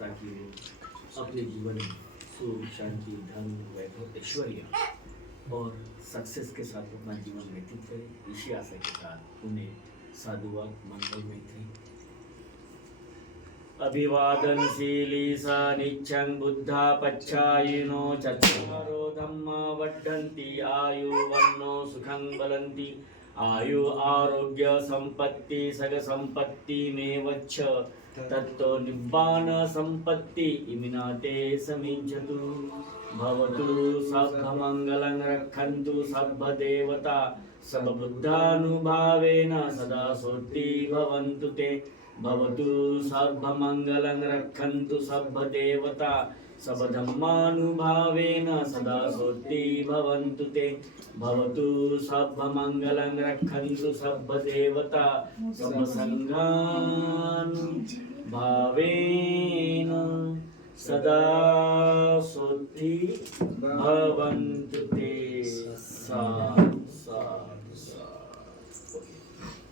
ताकि वो अपने जीवन में सुख शांति धन वैभव ऐश्वर्य और सक्सेस के साथ अपना जीवन व्यतीत करे। इसी आशा के साथ उन्हें साधुवाद मंगल मैत्री। अभिवादनशीली सा नित्यं बुद्धा पच्चायिनो चत्वारो धम्मा वर्धन्ति आयु वन्नो सुखं बलन्ति आयु आरोग्य संपत्ति सग संपत्ति में वच्छ तत्तो निब्बान संपत्ति इमिनाते समिञ्चतु भवतु सर्वमङ्गलं रक्षन्तु सर्वदेवता सर्वबुद्धानुभावेन सदा सोत्ति भवन्तु ते भवतु सर्वमङ्गलं रक्षन्तु सर्वदेवता सर्वधर्मानुभावेन सदा सोत्ति भवन्तु ते भवतु सर्वमङ्गलं रक्षन्तु सर्वदेवता सर्वसङ्घानुभावेन सदा सोत्ति भवन्तु ते।